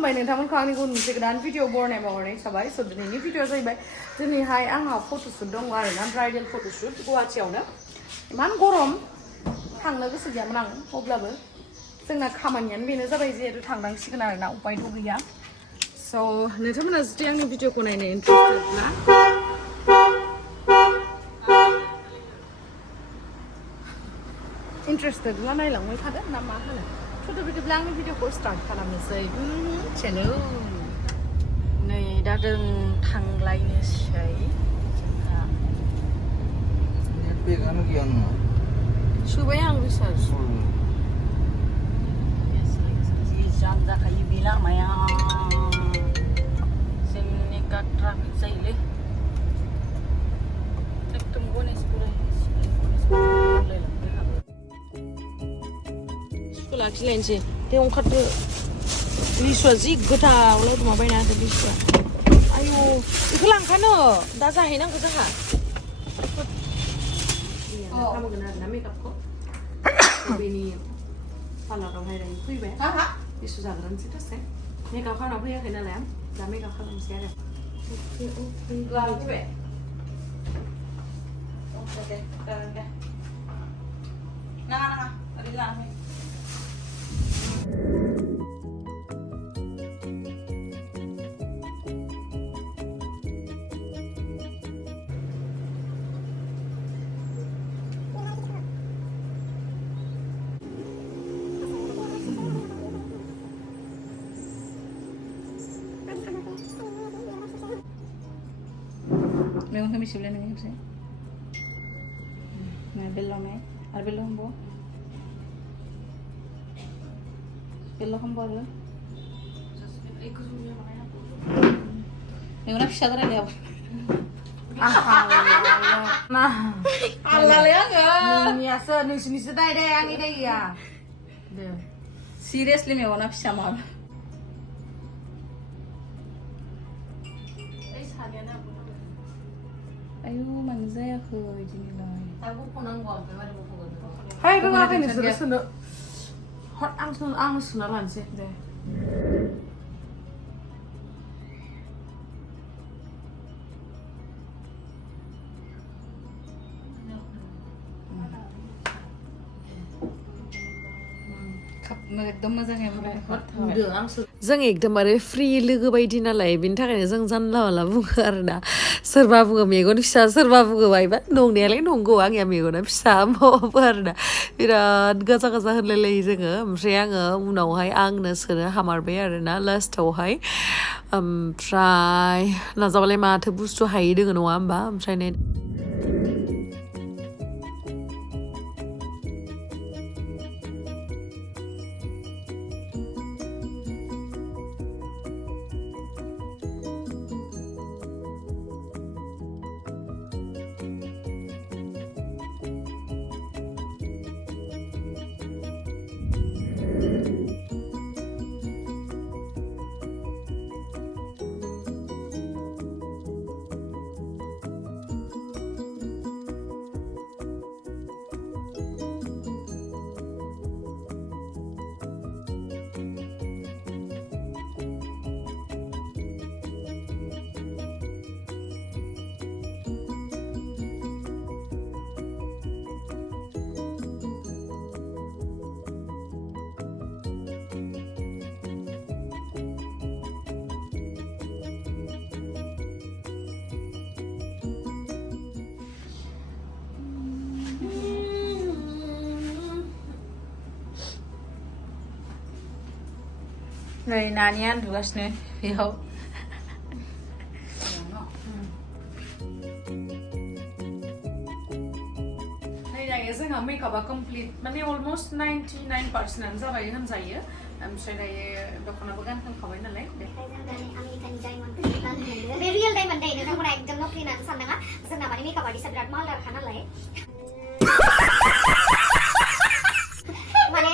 खुलुमबाय नोंथांमोनखौ आंनि गुबुन मोनसे गोदान भिडिअ बरनाय महरै थाबाय स' दिनैनि भिडिअ जाहैबाय दिनैहाय आंहा फट'शुट दङ आरोना ब्राइडेल फट'शुट गुवाहाटियावनो इमान गरम थांनो गोसो गैयामोन आं अब्लाबो जोंना खामानियानो बेनो जाबाय जिहेतु थांनांसिगोन आरोना उपायथ' गैया स' नोंथांमोना जुदि आंनि भिडिअखौ नायनो इन्टारेस्टेड ना नायलांबाय थादो ना मा होनो थ' बिदिब्ला आंनि भिडिअखौ स्टार्ट खालामनोसै चेलो नै दा जों थांलायनोसै जोंहा बेगानो गैया नङा सुबाय आं रिसार्च जाम जाखायो बे लामाया जोंनि ट्राफिक जायोलै एकदम गणेशपुर स्कुल लाखिलायनोसै दे ओंखारदो लिसुआ जि गोथाव लावदुमा बायना होदो लिसुआ आयु बेखौ लांखानो दा जाहैनांगौ जोंहा खालामगोन आरोना मेकआपखौ बेनि पार्लारावहाय दायो फैबाय लिसु जाग्रानोसै दसे मेकआप खालामना फैयाखै नालाय आं दा मेकआप खालामनोसै आरो फैबाय दे जागोन दे नाङा नाङा ओरै लाना फै मैगंखौ बेसेबलाय नोङो खेबसे बेल्लावनाय आरो बेल्लाव हमबाव आरो मैगंना फिसा रायलायाव आल्लालै आङो नोंनियासो नोंसिनिसो दाय दाय आंनि दाय गैया दे सिरियासलि मैगंना फिसा माबा आयु मानो जायाखै दिनैलाय हाय रोङाखै नोंसोरो सोनो आं सुना लानोसै दे एकदम मोजाङै जों एकदमबारे फ्रि लोगो बायदि नालाय बेनि थाखायनो जों जानला माला बुङो आरोना सोरबा बुङो मेगन फिसा सोरबा बुङो बायबा नंनायालाय नंगौ आंनिया मेगना फिसा माबाबो आरोना बिराद गाजा गाजा होनलायलायो जोङो ओमफ्राय आङो उनावहाय आंनो सोनो हामारबाय आरोना लास्टावहाय ओमफ्राय नाजाबालाय माथो बुस्थु हायै दोङो नङा होमबा ओमफ्राय नै नै नानिया उन्दुगासिनो बेयाव नै दायो जोंहा मेकआपा कमप्लिट माने अलमस्ट 99% जाबाय होनजायो ओमफ्राय दायो दख'नाबो गानखांखाबाय नालाय बे रियेल डायमन्ड दै नोंथांमोना एकदम नकलि होननानै साननाङा जोंना माने मेकआप आर्टिस्टआ बिराद मालदारखा नालाय माने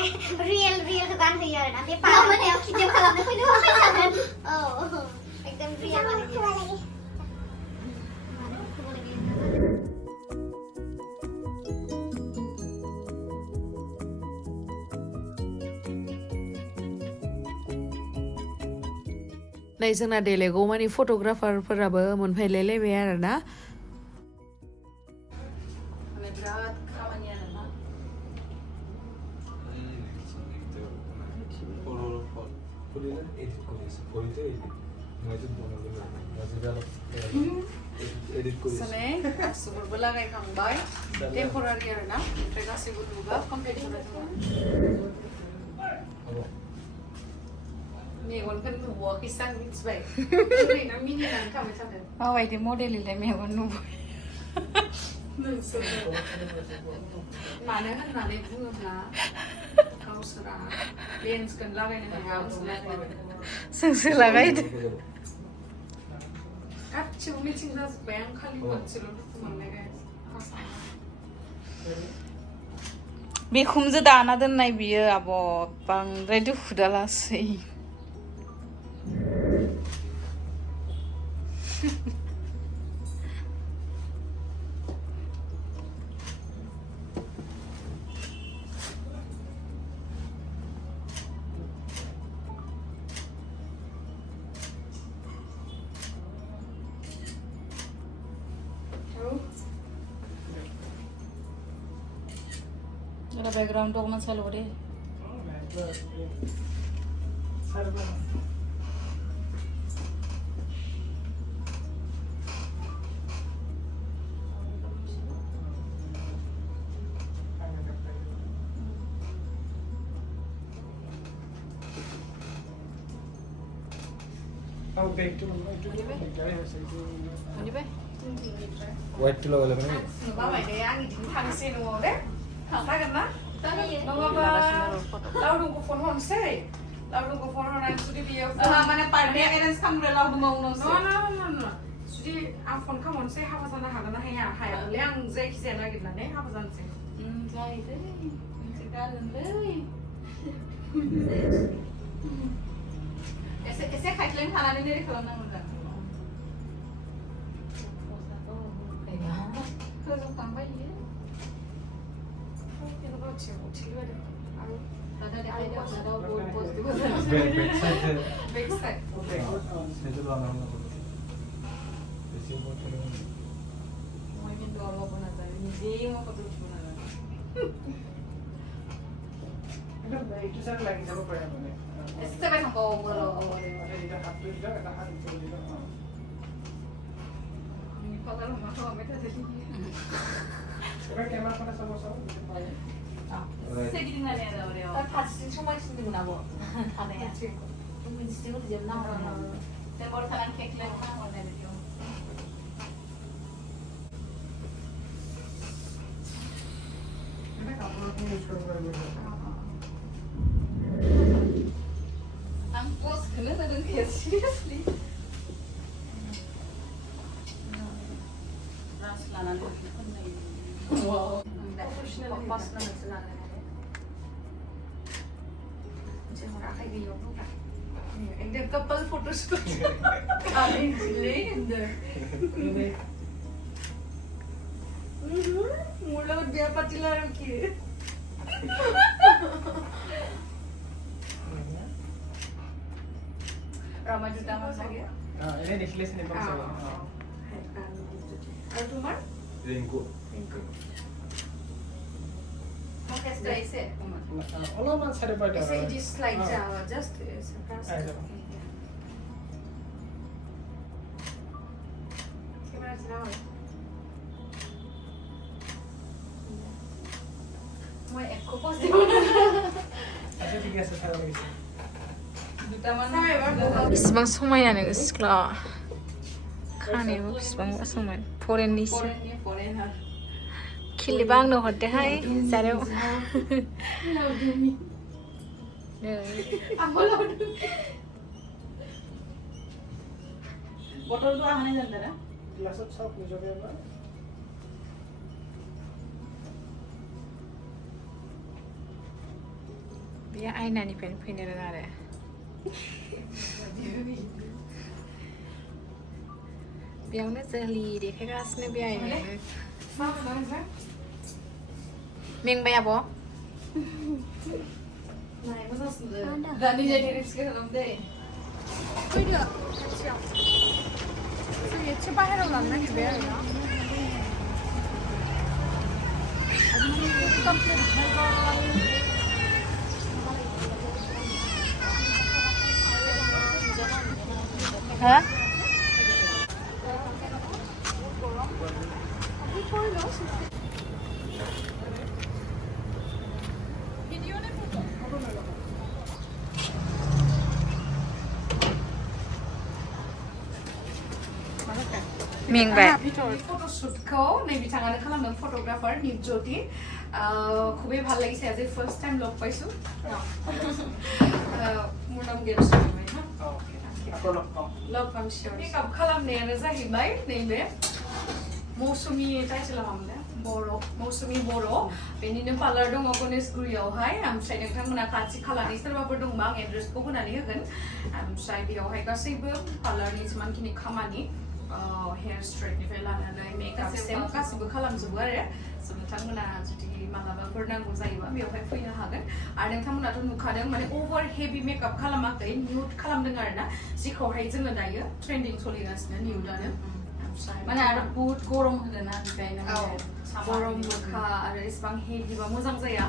रियेलखौ गानहोयो आरोना बे मोनायाव भिडिअ खालामनो फैनो हागोन औ एकदम रियेल माने नै जोंना देलेगाव मानि फट'ग्राफारफोराबो मोनफैलायलायबाय आरोना माने बिराद खामानि आरोना सने गासिबो लागायखांबाय टेम्परारि आरोना ओमफ्राय गासैबो लुगा कमप्लिट जाबाय मेगनखौ नुबावाखैसो आं मिथिबाय ओरैनो मिनिनानै थाबाय थादों माबायदि मडेलनिलाय मेगन नुबाय मानो होननानै बुङोब्ला गावसोरा लेन्सखौनो लागायनो हाया जोंसो लागायदों गासिबो मिथिं जाजोब्बाय आं खालि मोनसेल' दुखु मोननायखाय बेखौमजो दाना दोननाय बियो आब' बांद्राय दुखु दालासै Ada background dokumen selalu deh. White tuh lo kan? Bawa deh, angin di tang sini mau deh. Tangan na? Nggak lalu nunggu phone honsai. Lalu nunggu phone honan sudah dia. Mana party akan kamu lalu mau nongsi. No. Sudah phone kamu honsai apa sana haga na hanya hanya liang zai kisah lagi na nih apa sana sih. Zai deh. Sekarang deh. Ese kaitlen halan ini kalau nang udah. Kalau tambah ya. Backside. Itu saya lagi sama perempuan. Sampai sampai kalau rumah kalau mereka jadi. Sekarang kamera mana sama-sama bisa pakai. Segini nggak ada orang. Tapi pasti cuma sini guna bo. Ada ya. Cuma di sini tuh jam 6 orang. Dan baru tangan kek lewat orang ada video. Ini kamu harus coba. I'm post kena dengan kayak seriously. Wow. Pas naman sila na. Kasi marakay video ko ka. And then couple photos ko. Kami sila hindi. Mula dia pati larang ki. Rama juta mas lagi. Ini necklace nih bang saya. Ada tuman? Ringku. Mau kasih guys ya? Allah man saya pada. It's just like Java, just surprise. Gimana sih namanya? Mau ekko pos di mana? Ada 3 sekarang lagi. Duta mana? Isbang समायानो सिख्ला खानायाबो बिसिबांबा समाय फरेननिसो Foreigner. खिलिबा आंनो हरदोहाय जारायाव Aku lalu. Botol tuh aneh jangan Gelas sok nih coba ya. बियो आयनानिफ्रायनो फैनो रोङा आरो बेयावनो जोलि देखायगासिनो बे आयनायानो मेंबाय आब' Gak nih jadi risk film deh. फैदो खाथियाव जों एसे बाहेरायाव लानो नागिरबाय आरोना हा मिंबाय फट'शुटखौ नै बिथाङानो खालामदों फट'ग्राफार निबज्योति খুবই ভাল লাগিছে আজি ফার্স্ট টাইম লগ পাইছো মোৰ নাম গেমছমি হা লগ পাম শিওর মেকআপ खालामनायानो जाहैबाय नैबे मौसुमी टाइटेला मामोन बर' मौसुमी बर' बेनिनो पार्लार दङ गणेशगुरियावहाय ओमफ्राय नोंथांमोना खाथि खालानि सोरबाफोर दंबा आं एड्रेसखौ होनानै होगोन ओमफ्राय बेयावहाय गासैबो पार्लारनि जिमानखिनि खामानि हेयार स्ट्रेटनिफ्राय लानानै मेकआप सेम गासिबो खालामजोबो आरो नोंथांमोना जुदि मालाबाफोर नांगौ जायोबा बेयावहाय फैनो हागोन आरो नोंथांमोनाथ' नुखादों माने अभार हेभि मेकआप खालामाखै निउड खालामदों आरोना जिखौहाय जोङो दायो ट्रेन्डिं सोलिगासिनो निउडआनो माने आरो बुहुत गरम होदोंना बेखायनो गरम मोखा आरो एसेबां हेभिबा मोजां जाया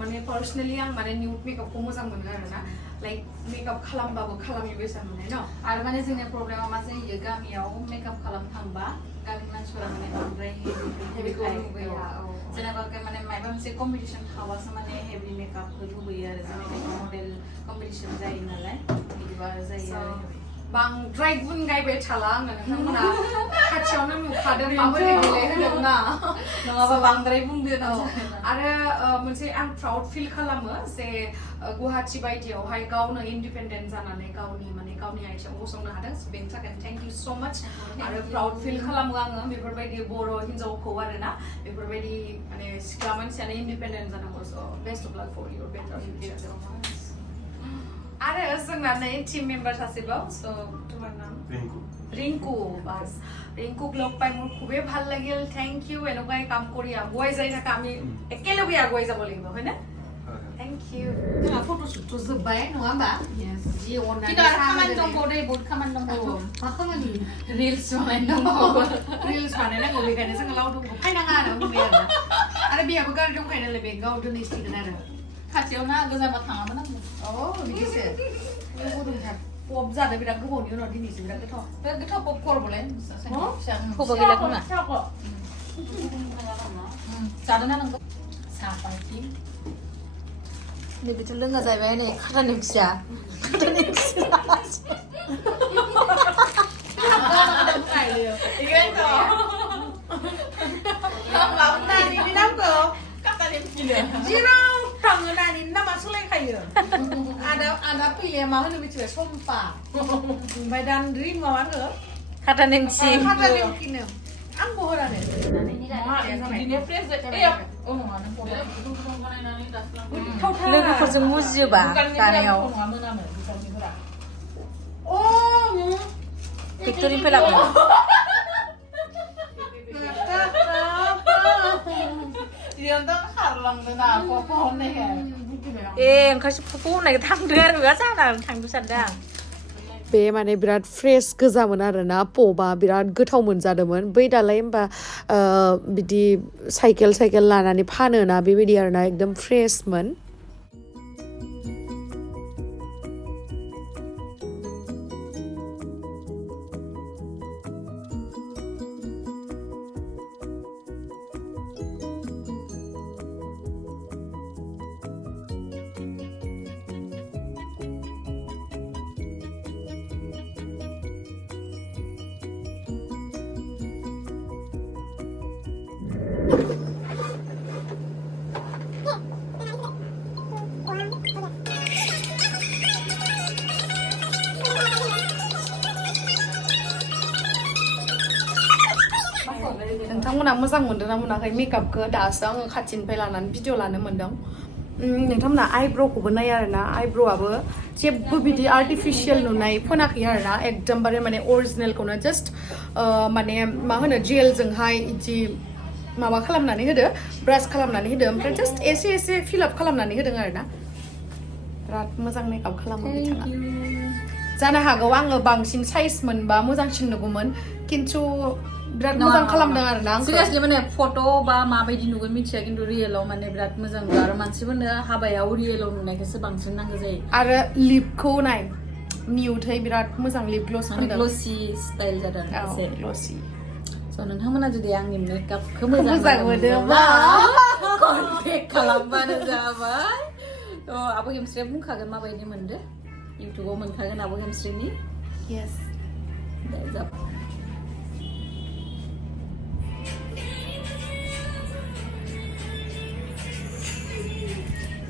माने पार्सनेलि आं माने निउड मेकआपखौ मोजां मोनो आरोना लाइक मेकआप खालामबाबो खालामि बेसा मोननाय न आरो माने जोंनि प्रब्लेमा मा जायो गामियाव मेकआप खालाम थांबा गामिनि मानसिफोरा माने बांद्राय हेभिखौ लुबैया जेनेबा माने माबा मोनसे कम्पिटिसन थाबासो माने हेभि मेकआपखौ लुबैयो आरो जोंनि मडेल कम्पिटिसन जायो नालाय बिदिबा जायो आरो बांद्राय गुन गायबाय थाला आङो नोंथांमोना खाथियावनो नुखादों माबोरै गेले होदों ना नङाबा बांद्राय बुंदो आरो मोनसे आं प्राउड फिल खालामो जे गुवाहाटी बायदियावहाय गावनो इन्डिपेन्डेन्ट जानानै गावनि आथिङाव गसंनो हादों बेनि थाखाय थेंक इउ सो माच आरो प्राउड फिल खालामो आङो बेफोरबायदि बर' हिन्जावखौ आरोना बेफोरबायदि माने सिख्ला मानसियानो इन्डिपेन्डेन्ट जानांगौ स' best of luck for your better future आरो जोंना नै टीम मेम्बार सासेबाव सो তোমার নাম রিঙ্কু বাস রিঙ্কুক লগ পাই মোৰ খুবেই ভাল লাগিল থ্যাংক ইউ এনেকুৱাই কাম কৰি আগুৱাই যাই থাকা আমি একেলগে আগুৱাই যাব লাগিব হয় না থ্যাংক ইউ जोंहा फट'शुटखौ जोब्बाय नङा होमबा जि अननानै किन्तु आरो खामानि दंबावो दे बहुत खामानि दंबावो मा खामानि रिल्स बानायनो दंबावो रिल्स बानायनांगौ बेखायनो जोङो लावदुमखौ फायनाङा आरो बुंबाय आरो बेयाबो गारि दंखायो नालाय बे गाव दोनहैसिगोन आरो खाथियाव ना गोजाबा थाङामोन आं बिदिसो गुदुंथार पप जादों बिराद गोबावनि उनाव दिनैसो बिराद गोथाव पप खरबलाय खबर गैला खोमा जादोंना नोंबो साहा पार्टि नैबेथ' लोङा जाहैबाय नै खाटानि फिसा जेराव थाङो नानि नामा सोलायखायो आदा फैले मा होनो मिथिबाय सम्पा ओमफ्राय दानद्रि माबा होनो खाटा नेमखि आंबो होनानै लोगोफोरजों मुजियोबा जानायाव फेक्ट'रिनिफ्राय लाबोयो ओंखायसो फुफु होननाय थांदो आरो जानानै थांदो सानदों आं बे माने बिराद फ्रेश गोजामोन आरोना पपआ बिराद गोथाव मोनजादोंमोन बै दालाय होमबा बिदि साइकेल लानानै फानोना बेबायदि आरोना एकदम फ्रेशमोन नोंथांमोना मोजां मोनदोंना मोनाखै मेकआपखौ दासो आङो खाथिनिफ्राय लानानै भिडिअ लानो मोनदों नोंथांमोना आइब्र'खौबो नाय आरोना आइब्र'आबो जेबो बिदि आर्टिफिशियेल नुनाय फोनाखै आरोना एकदमबारे माने अरिजिनेलखौनो जास्ट माने मा होनो जेलजोंहाय इदि माबा खालामनानै होदो ब्रास खालामनानै होदो ओमफ्राय जास्ट एसे फिल आप खालामनानै होदों आरोना बिराद मोजां मेकआप खालामो बिथाङा जानो हागौ आङो बांसिन साइज मोनबा मोजांसिन नुगौमोन खिन्थु बिराद मोजां खालामदों आरो ना सिरियासलि माने फट' बा माबायदि नुगोन मिथिया खिन्थु रियेलाव माने बिराद मोजां नुयो आरो मानसिफोरनो हाबायाव रियेलाव नुनायखौसो बांसिन नांगौ जायो आरो लिपखौ नाय निउथै बिराद मोजां लिप ग्लस फैदों ग्लसि स्टाइल जादों एसे ग्लसि स' नोंथांमोना जुदि आंनि मेकआपखौ मोजां मोनोबा कन्टेक्ट खालामबानो जाबाय थ' आब' हेमस्रिया बुंखागोन माबायदि मोनदो इउटुबाव मोनखागोन आब' हेमस्रिनि येस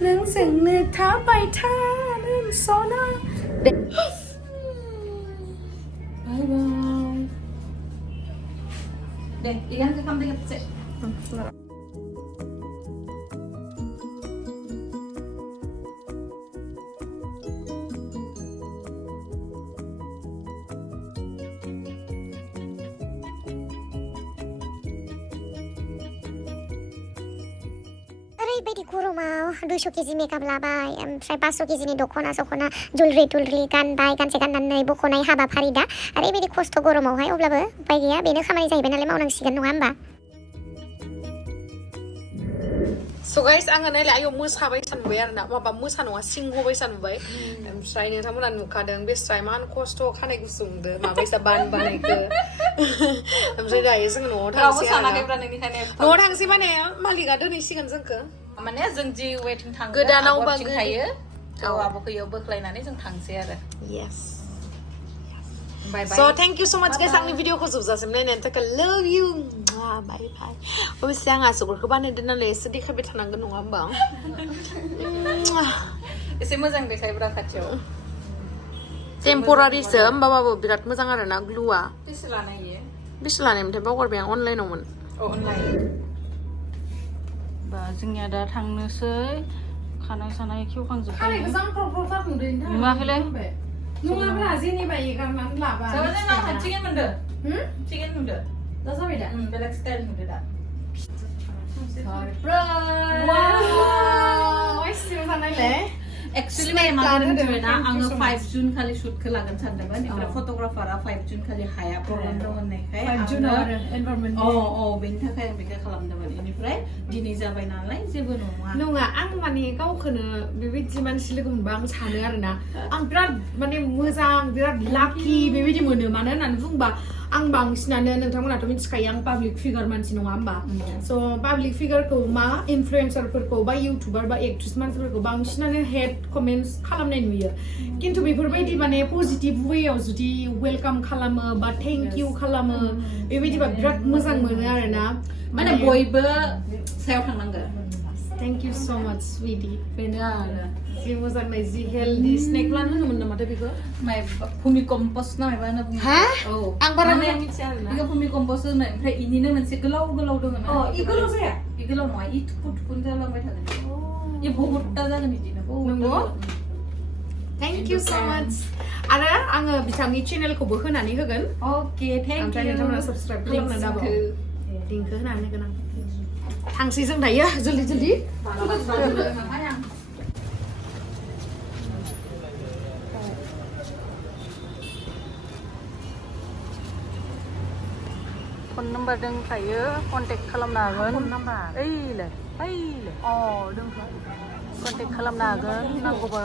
नोंजोंनो थाबाय थानो सना बाय बाय दे ikan kamde kapse ओरैबायदि गरमाव 200 केजि मेकआप लाबाय ओमफ्राय 500 केजिनि दख'ना सख'ना जुलरि गानबाय गानसे गाननानै बख'नाय हाबाफारि दा ओरैबायदि खस्थ' गरमावहाय अब्लाबो उपाय गैया बेनो खामानि जाहैबाय नालाय मावनांसिगोन नङा होमबा स' गाइस आङो नायलाय आयौ मोसाबाय सानबाय आरो ना माबा मोसा नङा सिंहबाय सानबाय ओमफ्राय नोंथांमोना नुखादों बेस्रा इमान खस्थ' खानाय गुसुंदो माबायसा बानायखो ओमफ्राय दायो जों न'आव थांसै न'आव थांसै माने मालिकआ दोनहैसिगोन जोंखौ माने जों जि वेटिं थाङो गोदानाव थायो थ' आब'खौ इयाव बोख्लायनानै जों थांसै आरो yes bye bye so thank you so much guys आंनि भिडिअखौ जोबजासिम नायनायनि थाखाय love you bye bye अबसे आं आसुगुरखौ बानायदों नालाय एसे देखायबाय थानांगोन नङा होमबा एसे मोजां देखायब्रा खाथियाव टेम्परारिसो होमबाबो बिराद मोजां आरो ना ग्लुआ बेसे लानाय इयो बेसे लानायमोनथाय बावगारबाय आं अनलाइनावमोन अनलाइन बा जोंनिया दा थांनोसै खानाय सानाय खेवखांजोब्बाय नुवाखैलै नङाब्रा जेनेबा एगारनानै लाबा जोंना चिकेन मोनदो चिकेन नुदो दा जाबाय दा बेलेग स्टाइल नुदो दा सरप्राइज वाव आइसक्रिम जानायलाय एक्चुअली माने माबादों ना आङो 5 जुन खालि शुटखौ लागोन सानदोंमोन ओमफ्राय फट'ग्राफारा 5 जुन खालि हाया प्रब्लेम दं होननायखाय 5 जुन आरो एनभायरनमेन्ट बेनि थाखाय आं बेखौ खालामदोंमोन बेनिफ्राय दिनै जाबाय नालाय जेबो नङा आं माने गावखौनो बेबायदि मानसि लोगो मोनबा आं सानो आरोना आं बिराद माने मोजां बिराद लाकि बेबायदि मोनो मानो होननानै बुंबा आं बांसिनानो नोंथांमोनाथ' मिथिखायो आं पाब्लिक फिगार मानसि नङा होमबा स' पाब्लिक फिगारखौ मा इनफ्लुएन्सारफोरखौ बा इउटुबार बा एक्ट्रेस मानसिफोरखौ बांसिनानो हेड कमेन्ट्स खालामनाय नुयो खिन्थु बेफोरबायदि माने पजिटिभ वेयाव जुदि वेलकाम खालामो बा थेंक इउ खालामो बेबायदिबा बिराद मोजां मोनो आरोना माने बयबो सायाव थांनांगोन थेंक इउ स' माच स्वीटी बेनो आरो जि मोजां नाय जि हेल्दी स्नेक प्लान्ट होनोमोन नामाथाय बेखौ भुमि कम्पस्ट ना माबा होनना बुङो औ आं बारा मोजां मिथिया आरोना बेखौ भुमि कम्पस्ट होनो ओमफ्राय इनिनो मोनसे गोलाव दङ ना इ गोलाव जाया इ गोलाव नङा इ थुखुन जालांबाय थागोन इ बहुतटा जागोन इदिनो नंगौ थेंक इउ स' माच आरो आङो बिथांनि चेनेलखौबो होनानै होगोन अके थेंक इउ नोंथांमोना साबस्क्राइब खालामना दाबाव लिंकखौ होनानै होगोन आं थांसै जों दायो जल्दि फन नाम्बार दंखायो कन्टेक्ट खालामनो हागोन फन नाम्बार ओइले कन्टेक्ट खालामनो हागोन नांगौबा